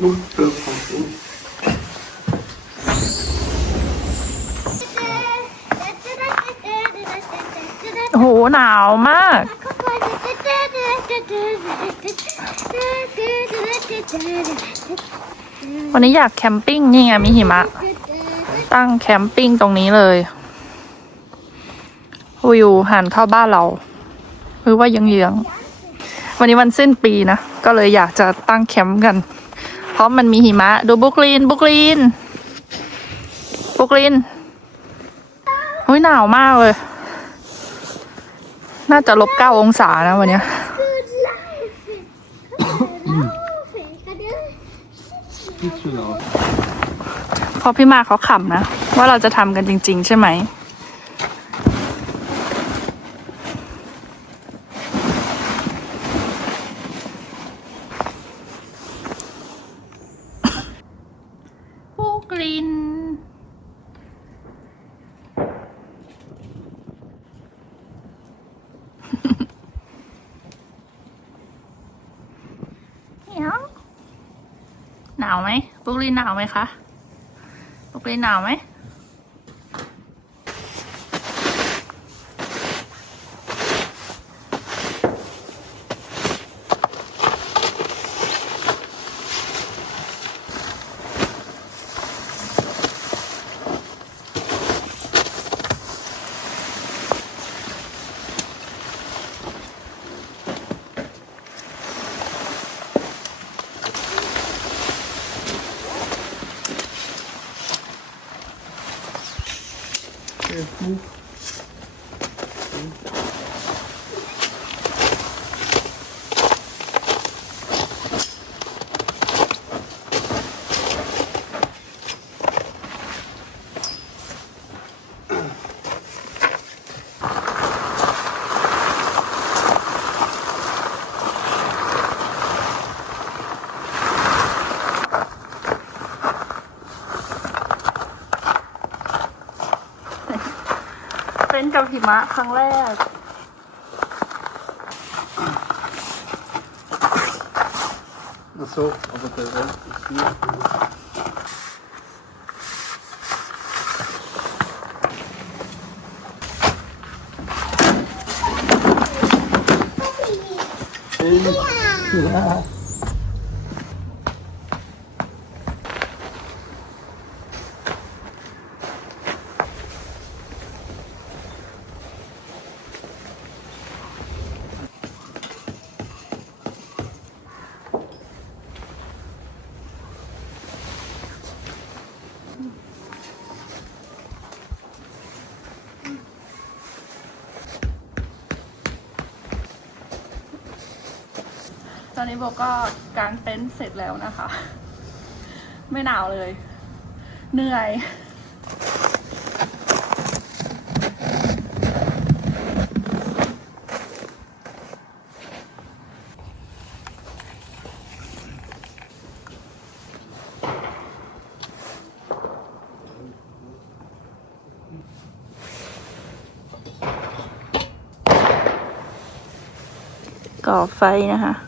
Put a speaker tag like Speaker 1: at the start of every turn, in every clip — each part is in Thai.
Speaker 1: Luftblock kommt um.
Speaker 2: โอ้โหหนาวมาก วันนี้อยากแคมปิ้งนี่ไงมีหิมะ ตั้งแคมปิ้งตรงนี้เลยวิวหันเข้าบ้านเราคือว่าเยื้องวันนี้วันสิ้นปีนะ ก็เลยอยากจะตั้งแคมป์กัน เพราะมันมีหิมะ ดูบุกลีน บุกลีน บุกลีนอุ้ยหนาวมากเลย น่าจะลบเก้าองศานะวันเนี้ย
Speaker 1: Nicht zu laut.
Speaker 2: เพราะพี่มาเขาขำนะ ว่าเราจะทำกันจริง ๆ ใช่ไหม ผู้กลิน เหนียว หนาวไหมปุกลินหนาวไหมคะปุกลินหนาวไหม
Speaker 1: Thank you.
Speaker 2: เล่นกับหิมะครั้งแรก
Speaker 1: Zo, op het terrein. 嗯。
Speaker 2: ตอนนี้โบก็กางเต็นท์เสร็จแล้วนะคะ ไม่หนาวเลย เหนื่อยก่อไฟนะคะ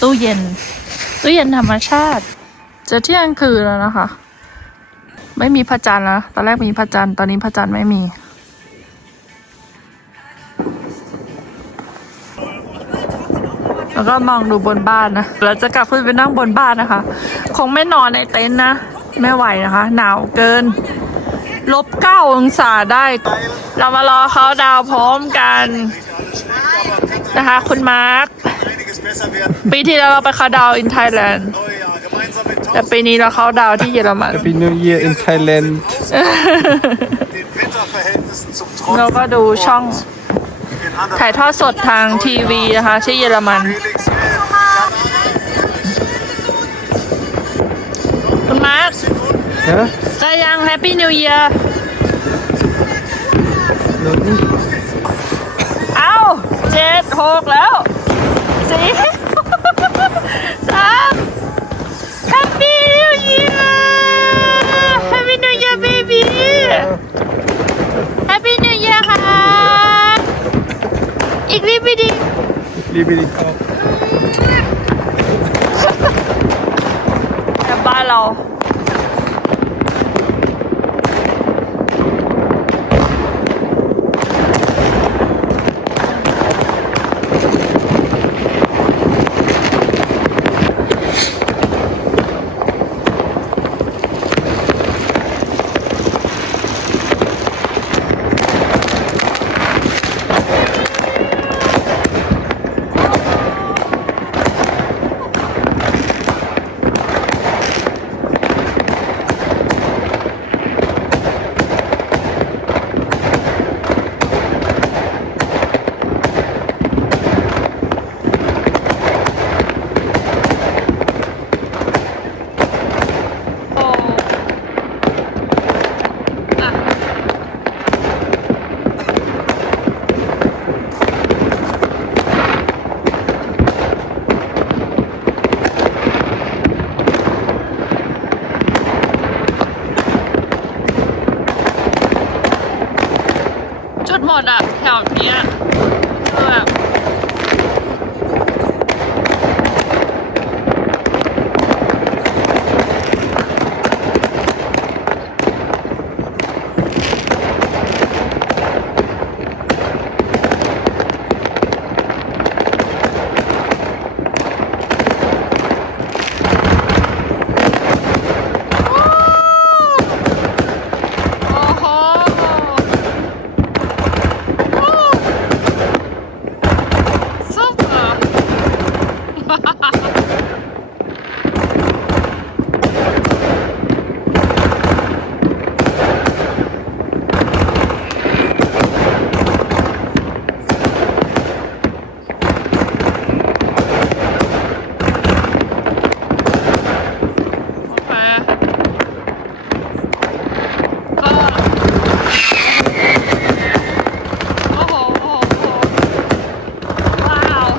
Speaker 2: ตู้เย็น ตู้เย็นธรรมชาติ จะเที่ยงคืนแล้วนะคะ ไม่มีพระจันทร์นะตอนแรกมีพระจันทร์ตอนนี้พระจันทร์ไม่มีแล้วก็มองดูบนบ้านนะเราจะกลับขึ้นไปนั่งบนบ้านนะคะ คงไม่นอนในเต็นท์นะ ไม่ไหวนะคะ หนาวเกิน ลบเก้าองศาได้ เรามารอเขาดาวพร้อมกัน นะคะ คุณมาร์ค ปีที่แล้วเราไปเขาดาวน์อินไทยแลนด์
Speaker 3: Neue Jahr gemeinsam mit
Speaker 2: แต่ปีนี้เราเขาดาวน์ที่เยอรมัน
Speaker 1: Happy New Year in Thailand.
Speaker 3: den Wetterverhältnissen zum
Speaker 2: เรา
Speaker 3: Trotz
Speaker 2: ก็ดูช่อง
Speaker 3: in anderen
Speaker 2: ถ่ายทอดสดทางทีวีนะคะที่เยอรมัน
Speaker 3: Felix, äh,
Speaker 2: คุณมาร์ค
Speaker 1: Ja?
Speaker 2: จะยังแฮปปี้นิว e ย r
Speaker 1: Noch nicht.
Speaker 2: เอ้าเจ็ดหกแล้ว สี่สามแฮปปี้นิวเยียร์แฮปปี้นิวเยียร์เบบี้แฮปปี้นิวเยียร์ค่ะอีกรีบไปดิรีบไปดิ หมดอะแถวเนี้ยคือแบบ โอ้โหซุปเปอร์โอเค ก็โอ้โห โอ้โห โอ้โห ว้าว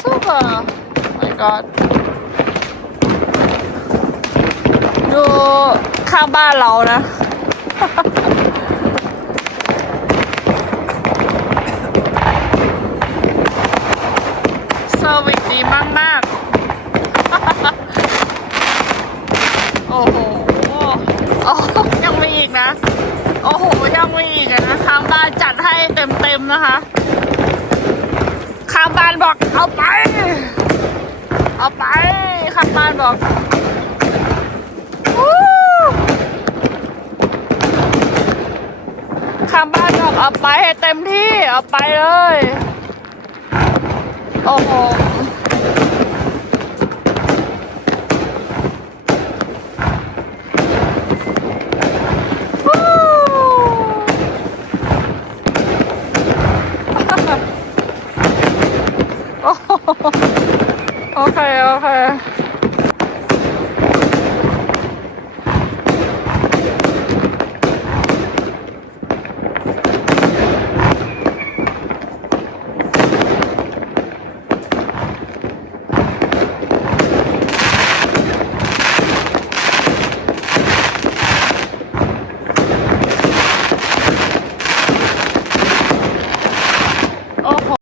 Speaker 2: super my god ดูข้างบ้านเรานะ เซอร์วิสดีมากมากโอ้โหโอ้ยังมีอีกนะ โอ้โห ยังมีอีกนะข้างบ้านจัดให้เต็มๆนะคะ ข้างบ้านบอกเอาไป เอาไปข้างบ้านบอกข้างบ้านบอกเอาไปให้เต็มที่เอาไปเลย โอ้โหวู้โอเคโอเค